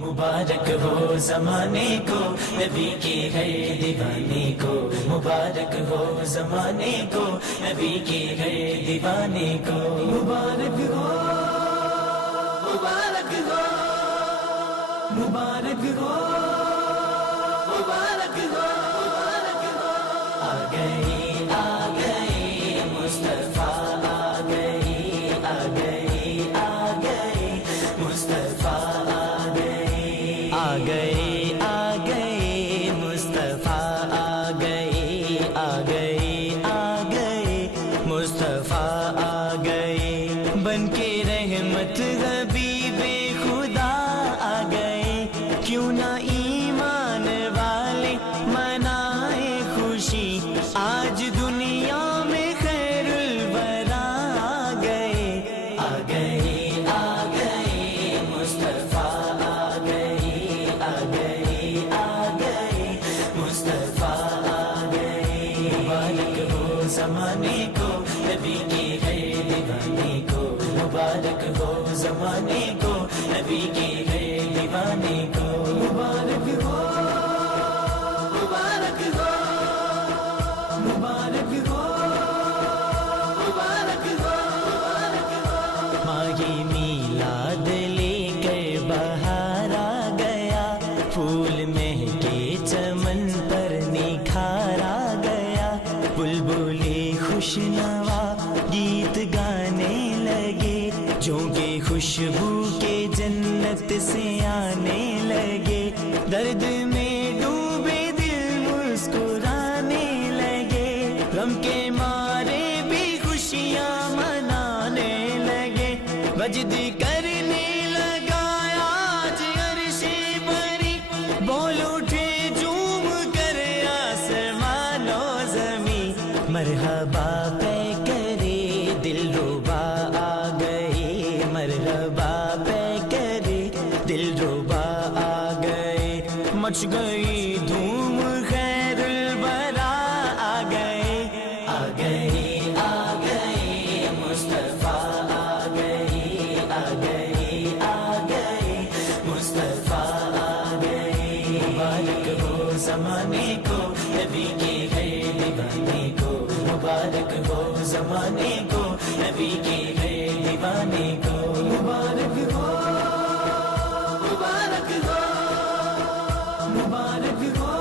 مبارک ہو زمانے کو نبی کے غیر دیوانے کو، مبارک ہو زمانے کو نبی کے غیر دیوانے کو، مبارک ہو مبارک ہو مبارک ہو مبارک ہو مبارک ہو۔ آ گئے مصطفیٰ، آ گئے مصطفیٰ، آ گئے مصطفیٰ، آ گئے مصطفیٰ، آ گئے بن کے رحمت حبیب خدا، آ گئے کیوں نہ ایمان والے منائے خوشی، آج دنیا میں خیر الورا آ گئے، آ گئے مصطفیٰ، آ گئے مصطفیٰ، آ گئے مبارک ہو زمانے کو نبی کے غیر دیوانے کو، مبارک ہو زمانے کو نبی کے غیر دیوانے کو، مبارک ہو مبارک ہو مبارک ہو مبارک ہو مبارک ہو۔ ماہ میلاد لے کر بہار آ گیا، پھول مہکے چمن پر نکھار آ گیا، بلبلے خوش نوا گیت گانے لگے، جھونکے خوشبو کے جنت سے آنے لگے، درد میں ڈوبے دل مسکرانے لگے، غم کے مارے بھی خوشیاں منانے لگے، وجد کرنے لگا آج عرش بری، بول اٹھے جھوم کر آسمان و زمین، مرحبا پہ کرے دل ربا آ گئے، مرحبا پہ کرے دل ربا آ گئے، مچ گئی دھوم خیر الورا آ گئے، آ گئے مصطفیٰ، آ گئے مصطفیٰ، آ گئے مبارک ہو زمانے کو نبی کے غیر دیوانے کو، مبارک ہو زمانے کو نبی کے غیر دیوانے کو، مبارک ہو مبارک ہو مبارک ہو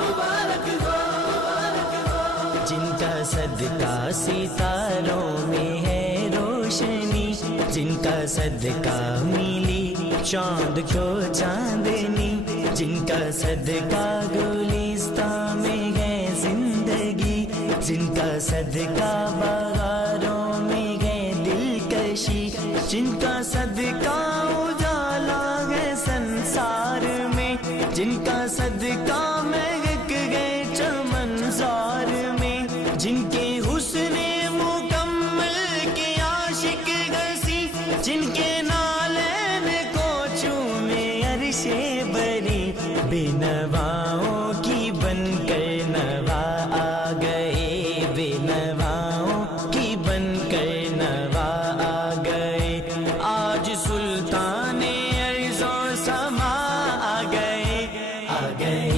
مبارک ہو مبارک ہو۔ جن کا صدقہ ستاروں میں ہے روشنی، جن کا صدقہ ملی چاند کو چاندنی، جن کا صدقہ گلستان میں ہے زندگی، جن کا صدقہ بہاروں میں ہے دلکشی، جن کا صدقہ اجالا ہے سنسار میں، جن کا صدقہ مہک گئے چمنزار میں، جن کے حسن مکمل کے عاشق گسی، جن کے نالین کو چومے عرش بری، بے نواؤں کی بن کر نوا آ گئے، بے نواؤں کی بن کر نوا آ گئے، آج سلطان ارض و سما آ گئے، آ گئے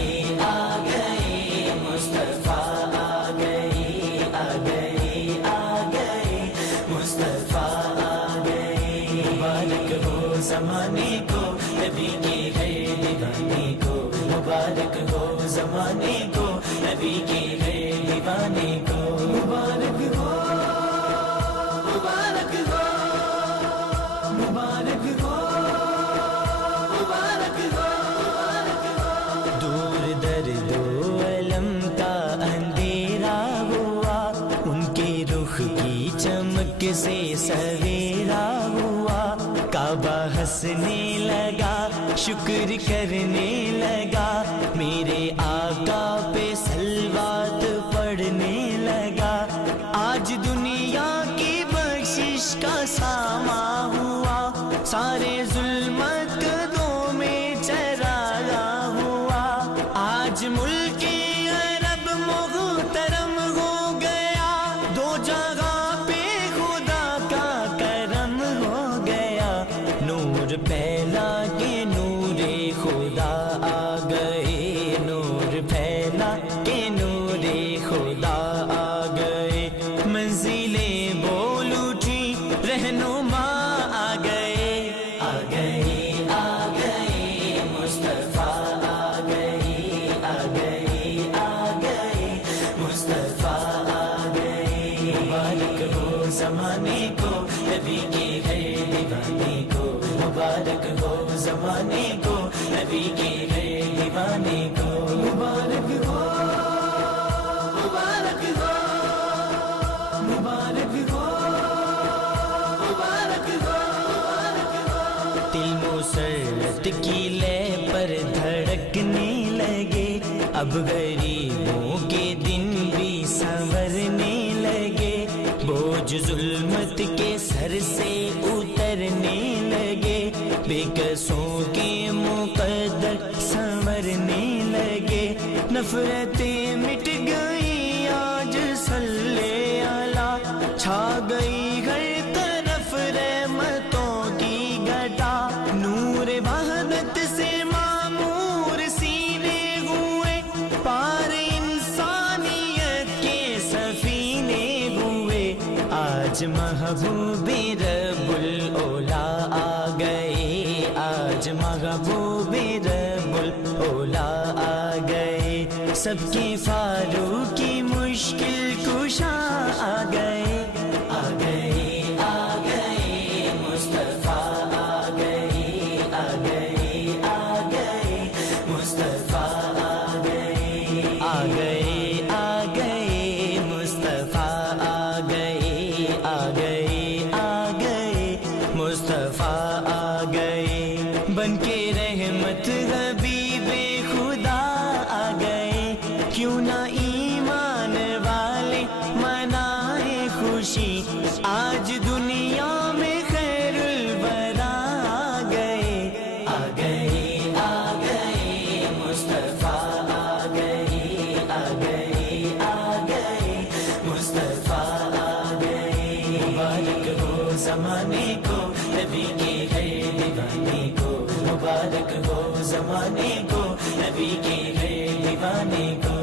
مصطفیٰ، آ گئے مصطفیٰ، آ گئے مبارک ہو زمانے کو نبی کے غیر دیوانے کو، مبارک ہو زمانے کو نبی کے غیر دیوانے کو، مبارک ہو مبارک ہو مبارک ہو مبارک ہو مبارک ہو۔ دور درد و علم کا اندھیرا ہوا، ان کے رخ کی چمک سے سویرا ہوا، کعبہ ہنسنے لگا شکر کرنے لگا، میرے آقا پہ صلوات پڑھنے لگا، آج دنیا کی بخشش کا ساما ہوا، سارے ظلمت قدوں میں چراغا ہوا، آج ملک عرب محترم ہو گیا، دو جگہ پہ خدا کا کرم ہو گیا، نور پھیلا کے زمانے کو نبی کے غیر دیوانے کو مبارک ہو مبارک ہو مبارک ہو مبارک ہو دل مسرت کی لے پر دھڑکنے لگے اب غریبوں کے دن بھی سنورنے لگے بوجھ ظلمت کے سر سے اترنے لگے بے کسوں کے مقدر سنورنے لگے نفرتیں مٹ گئی آج صلی اللہ چھا گئی ہر طرف رحمتوں کی گھٹا نور وحدت سے معمور سینے ہوئے پار انسانیت کے سفینے ہوئے آج محبوب رب الاولا آ گئے آج محبوب رب الاولا آ گئے سب کے فاروق کی مشکل کشا آ گئے آ گئے آ گئے مصطفیٰ آ گئے آ گئے آ گئے مصطفیٰ آ گئے آ گئے آ گئے مصطفیٰ آ گئے آ گئے آ گئے مصطفیٰ آ گئے بن کے رحمت حبیب خدا آ گئے کیوں نہ ایمان والے منائے خوشی آج دنیا میں خیر الورا آ گئے آ گئے آ گئے مصطفیٰ آ گئے آ گئے آ گئے مصطفیٰ آ گئے مبارک ہو زمانے کو نبی کے غیر دیوانے کو مبارک ہو زمانے کو نبی کے غیر دیوانے کو